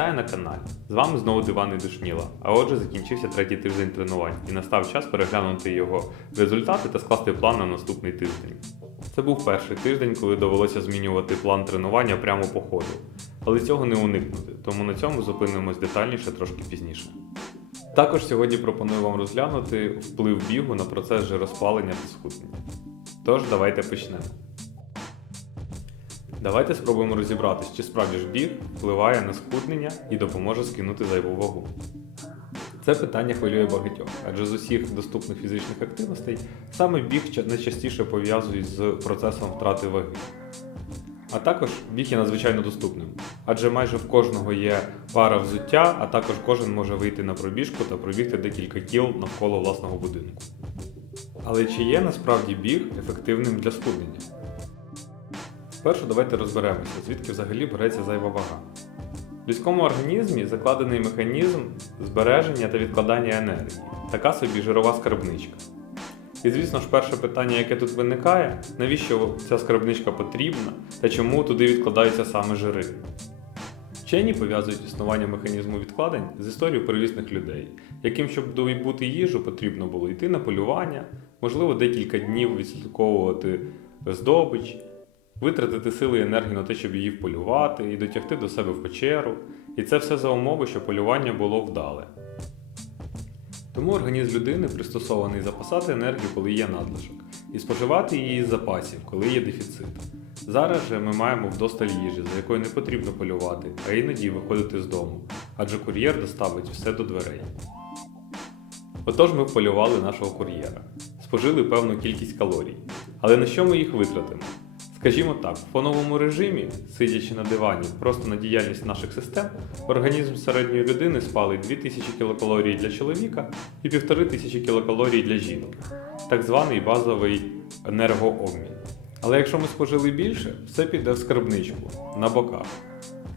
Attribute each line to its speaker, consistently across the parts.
Speaker 1: Вітаю на каналі! З вами знову Диван і Душніла. А отже, закінчився третій тиждень тренувань і настав час переглянути його результати та скласти план на наступний тиждень. Це був перший тиждень, коли довелося змінювати план тренування прямо по ходу. Але цього не уникнути, тому на цьому зупинимось детальніше трошки пізніше. Також сьогодні пропоную вам розглянути вплив бігу на процес жироспалення та схуднення. Тож, давайте почнемо. Давайте спробуємо розібратись, чи справді ж біг впливає на схуднення і допоможе скинути зайву вагу. Це питання хвилює багатьох, адже з усіх доступних фізичних активностей саме біг найчастіше пов'язують з процесом втрати ваги. А також біг є надзвичайно доступним, адже майже в кожного є пара взуття, а також кожен може вийти на пробіжку та пробігти декілька кіл навколо власного будинку. Але чи є насправді біг ефективним для схуднення? Спершу давайте розберемося, звідки взагалі береться зайва вага. В людському організмі закладений механізм збереження та відкладання енергії, така собі жирова скарбничка. І звісно ж, перше питання, яке тут виникає, навіщо ця скарбничка потрібна та чому туди відкладаються саме жири? Вчені пов'язують існування механізму відкладень з історією первісних людей, яким, щоб добути їжу, потрібно було йти на полювання, можливо, декілька днів відслідковувати здобич, витратити сили і енергію на те, щоб її вполювати і дотягти до себе в печеру. І це все за умови, що полювання було вдале. Тому організм людини пристосований запасати енергію, коли є надлишок, і споживати її з запасів, коли є дефіцит. Зараз же ми маємо вдосталь їжі, за якою не потрібно полювати, а іноді виходити з дому, адже кур'єр доставить все до дверей. Отож ми вполювали нашого кур'єра, спожили певну кількість калорій. Але на що ми їх витратимо? Скажімо так, в фоновому режимі, сидячи на дивані, просто на діяльність наших систем, організм середньої людини спалить 2000 кілокалорій для чоловіка і 1500 кілокалорій для жінок, так званий базовий енергообмін. Але якщо ми спожили більше, все піде в скарбничку на боках.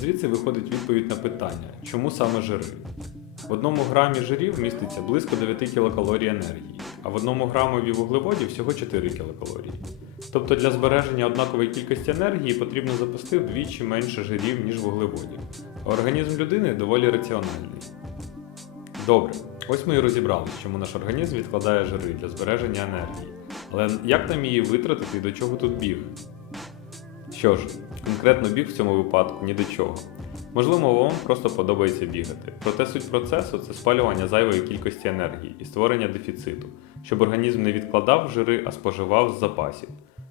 Speaker 1: Звідси виходить відповідь на питання, чому саме жири? В одному грамі жирів міститься близько 9 кілокалорій енергії, а в одному грамові вуглеводів всього 4 кілокалорії. Тобто для збереження однакової кількості енергії потрібно запасти вдвічі менше жирів, ніж вуглеводів. Організм людини доволі раціональний. Добре, ось ми і розібрали, чому наш організм відкладає жири для збереження енергії. Але як нам її витратити і до чого тут біг? Що ж, конкретно біг в цьому випадку ні до чого. Можливо, вам просто подобається бігати. Проте суть процесу це спалювання зайвої кількості енергії і створення дефіциту, щоб організм не відкладав жири, а споживав з запасів.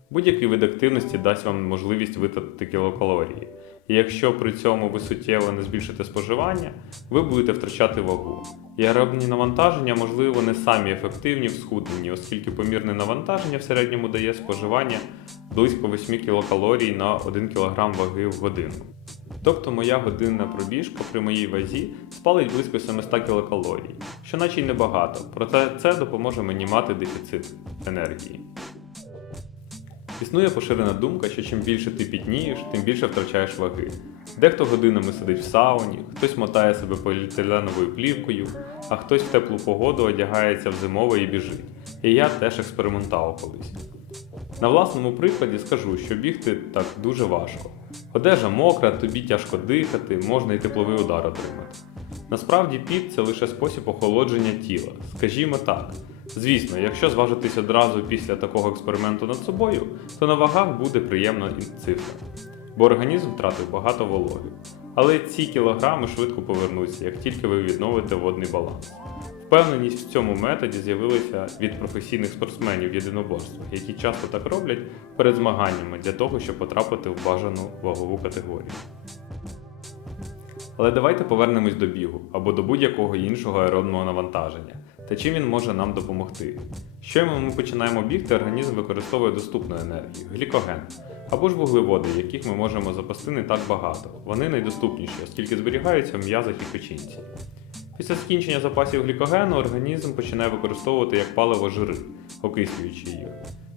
Speaker 1: Будь-який вид активності дасть вам можливість витратити кілокалорії. І якщо при цьому ви суттєво не збільшите споживання, ви будете втрачати вагу. І аеробні навантаження, можливо, не самі ефективні в схудненні, оскільки помірне навантаження в середньому дає споживання близько 8 кілокалорій на 1 кг ваги в годину. Тобто моя годинна пробіжка при моїй вазі спалить близько 700 кілокалорій, що наче й небагато, проте це допоможе мені мати дефіцит енергії. Існує поширена думка, що чим більше ти пітнієш, тим більше втрачаєш ваги. Дехто годинами сидить в сауні, хтось мотає себе поліетиленовою плівкою, а хтось в теплу погоду одягається в зимове і біжить. І я теж експериментував колись. На власному прикладі скажу, що бігти так дуже важко. Одежа мокра, тобі тяжко дихати, можна і тепловий удар отримати. Насправді піт це лише спосіб охолодження тіла, скажімо так. Звісно, якщо зважитись одразу після такого експерименту над собою, то на вагах буде приємна цифра, бо організм втратив багато вологи. Але ці кілограми швидко повернуться, як тільки ви відновите водний баланс. Впевненість в цьому методі з'явилася від професійних спортсменів в єдиноборствах, які часто так роблять перед змаганнями для того, щоб потрапити в бажану вагову категорію. Але давайте повернемось до бігу або до будь-якого іншого аеробного навантаження та чим він може нам допомогти. Щойно ми починаємо бігти, організм використовує доступну енергію глікоген або ж вуглеводи, яких ми можемо запасти не так багато. Вони найдоступніші, оскільки зберігаються в м'язах і печінці. Після закінчення запасів глікогену організм починає використовувати як паливо жири, окислюючи їх.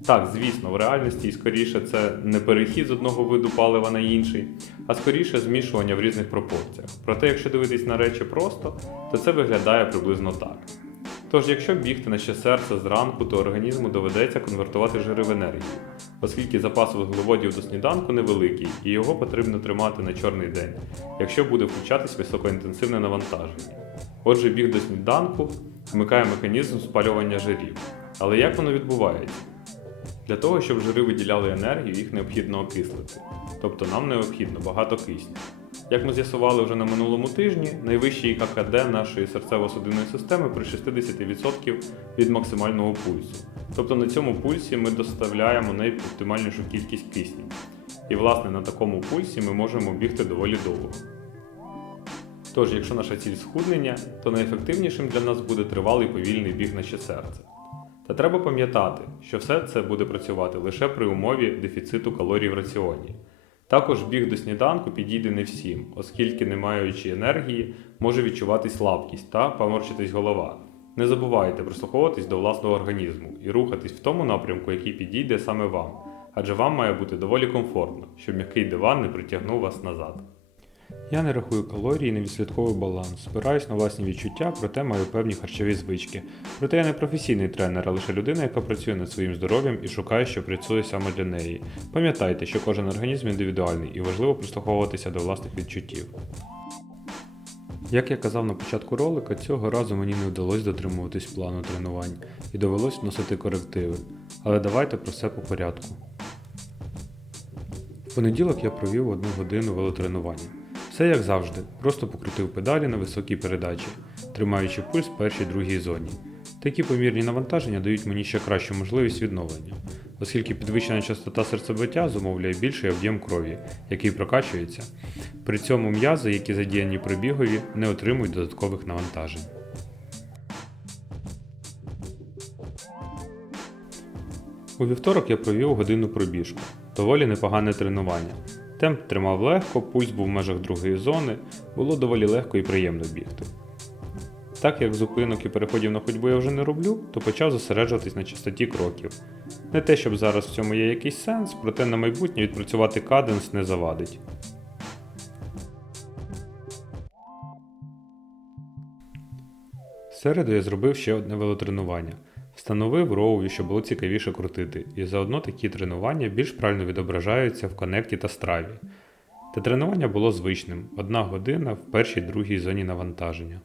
Speaker 1: Так, звісно, в реальності скоріше це не перехід з одного виду палива на інший, а скоріше змішування в різних пропорціях. Проте, якщо дивитись на речі просто, то це виглядає приблизно так. Тож, якщо бігти на ще серце зранку, то організму доведеться конвертувати жири в енергію, оскільки запас вуглеводів до сніданку невеликий і його потрібно тримати на чорний день, якщо буде включатись високоінтенсивне навантаження. Отже, біг до сніданку вмикає механізм спалювання жирів. Але як воно відбувається? Для того, щоб жири виділяли енергію, їх необхідно окислити. Тобто нам необхідно багато кисню. Як ми з'ясували вже на минулому тижні, найвищий ККД нашої серцево-судинної системи при 60% від максимального пульсу. Тобто на цьому пульсі ми доставляємо найоптимальнішу кількість кисню. І власне на такому пульсі ми можемо бігти доволі довго. Тож, якщо наша ціль схуднення, то найефективнішим для нас буде тривалий повільний біг на ще серце. Та треба пам'ятати, що все це буде працювати лише при умові дефіциту калорій в раціоні. Також біг до сніданку підійде не всім, оскільки, не маючи енергії, може відчувати слабкість та поморщитись голова. Не забувайте прислуховуватись до власного організму і рухатись в тому напрямку, який підійде саме вам, адже вам має бути доволі комфортно, щоб м'який диван не притягнув вас назад. Я не рахую калорії, не відслідковую баланс, спираюсь на власні відчуття, проте маю певні харчові звички. Проте я не професійний тренер, а лише людина, яка працює над своїм здоров'ям і шукає, що працює саме для неї. Пам'ятайте, що кожен організм індивідуальний і важливо прислуховуватися до власних відчуттів. Як я казав на початку ролика, цього разу мені не вдалося дотримуватись плану тренувань і довелось вносити корективи. Але давайте про все по порядку. В понеділок я провів одну годину велотренування. Все як завжди, просто покрутив педалі на високій передачі, тримаючи пульс в першій другій зоні. Такі помірні навантаження дають мені ще кращу можливість відновлення, оскільки підвищена частота серцебиття зумовлює більший об'єм крові, який прокачується. При цьому м'язи, які задіяні при бігові, не отримують додаткових навантажень. У вівторок я провів годинну пробіжку. Доволі непогане тренування. Темп тримав легко, пульс був в межах другої зони, було доволі легко і приємно бігти. Так як зупинок і переходів на ходьбу я вже не роблю, то почав зосереджуватись на частоті кроків. Не те, щоб зараз в цьому є якийсь сенс, проте на майбутнє відпрацювати каденс не завадить. Середу я зробив ще одне велотренування. Встановив роуві, щоб було цікавіше крутити, і заодно такі тренування більш правильно відображаються в коннекті та страві. Та тренування було звичним одна година в першій другій зоні навантаження.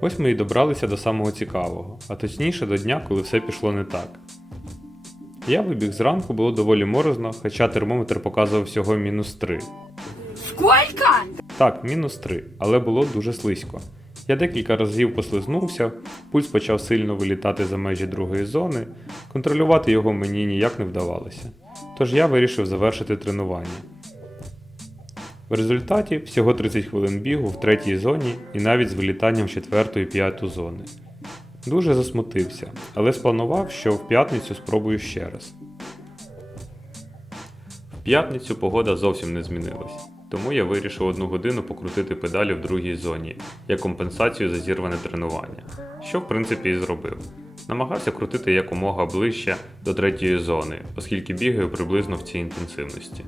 Speaker 1: Ось ми і добралися до самого цікавого, а точніше до дня, коли все пішло не так. Я вибіг зранку, було доволі морозно, хоча термометр показував всього мінус 3.
Speaker 2: Сколько?
Speaker 1: Так, мінус 3, але було дуже слизько. Я декілька разів послизнувся, пульс почав сильно вилітати за межі другої зони, контролювати його мені ніяк не вдавалося. Тож я вирішив завершити тренування. В результаті всього 30 хвилин бігу в третій зоні і навіть з вилітанням в четверту і п'яту зони. Дуже засмутився, але спланував, що в п'ятницю спробую ще раз. В п'ятницю погода зовсім не змінилась, тому я вирішив одну годину покрутити педалі в другій зоні як компенсацію за зірване тренування, що в принципі і зробив. Намагався крутити якомога ближче до третьої зони, оскільки бігаю приблизно в цій інтенсивності.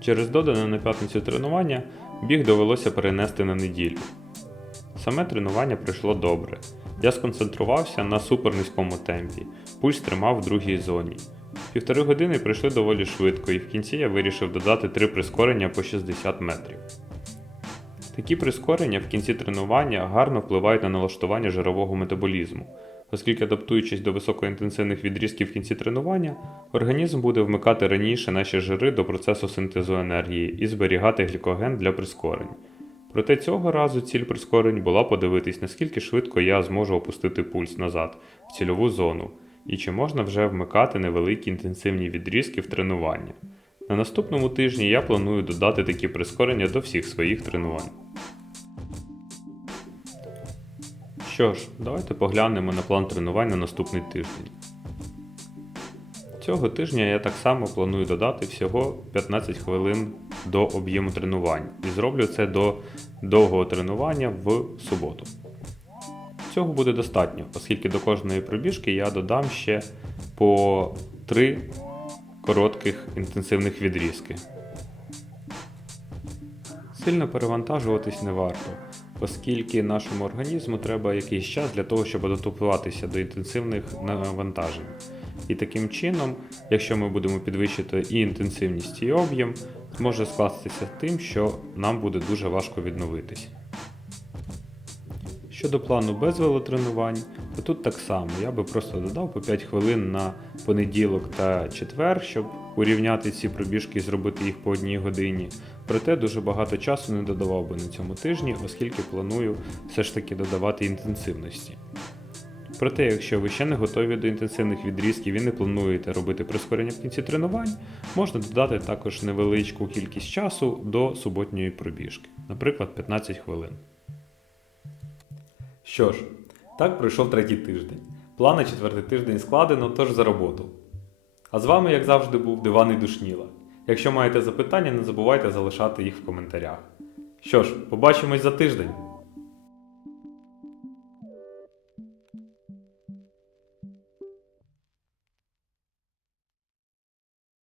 Speaker 1: Через додане на п'ятницю тренування біг довелося перенести на неділю. Саме тренування пройшло добре. Я сконцентрувався на супернизькому темпі, пульс тримав в другій зоні. Півтори години пройшли доволі швидко, і в кінці я вирішив додати три прискорення по 60 метрів. Такі прискорення в кінці тренування гарно впливають на налаштування жирового метаболізму, оскільки адаптуючись до високоінтенсивних відрізків в кінці тренування, організм буде вмикати раніше наші жири до процесу синтезу енергії і зберігати глікоген для прискорень. Проте цього разу ціль прискорень була подивитись, наскільки швидко я зможу опустити пульс назад в цільову зону, і чи можна вже вмикати невеликі інтенсивні відрізки в тренування. На наступному тижні я планую додати такі прискорення до всіх своїх тренувань. Що ж, давайте поглянемо на план тренувань на наступний тиждень. Цього тижня я так само планую додати всього 15 хвилин до об'єму тренувань і зроблю це до довгого тренування в суботу. Цього буде достатньо, оскільки до кожної пробіжки я додам ще по 3 коротких інтенсивних відрізки. сильно перевантажуватись не варто, оскільки нашому організму треба якийсь час для того, щоб адаптуватися до інтенсивних навантажень. І таким чином, якщо ми будемо підвищити і інтенсивність, і об'єм, може скластися тим, що нам буде дуже важко відновитись. Щодо плану без велотренувань, то тут так само. Я би просто додав по 5 хвилин на понеділок та четвер, щоб урівняти ці пробіжки і зробити їх по одній годині. Проте дуже багато часу не додавав би на цьому тижні, оскільки планую все ж таки додавати інтенсивності. Проте, якщо ви ще не готові до інтенсивних відрізків і не плануєте робити прискорення в кінці тренувань, можна додати також невеличку кількість часу до суботньої пробіжки, наприклад, 15 хвилин. Що ж, так пройшов третій тиждень. План на четвертий тиждень складено, тож за роботу. А з вами, як завжди, був Диван і Душніла. Якщо маєте запитання, не забувайте залишати їх в коментарях. Що ж, побачимось за тиждень!